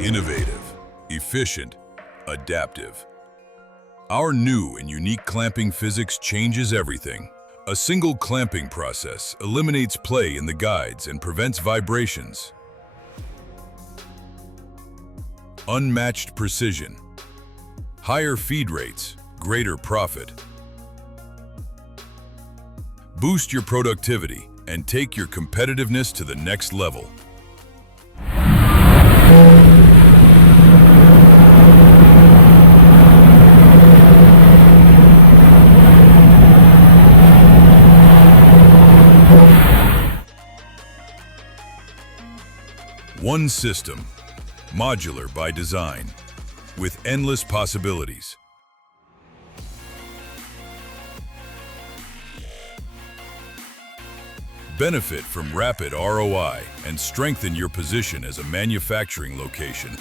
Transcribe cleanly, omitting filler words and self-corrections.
Innovative, efficient, adaptive. Our new and unique clamping physics changes everything. A single clamping process eliminates play in the guides and prevents vibrations. Unmatched precision. Higher feed rates, greater profit. Boost your productivity and take your competitiveness to the next level. One system, modular by design, with endless possibilities. Benefit from rapid ROI and strengthen your position as a manufacturing location.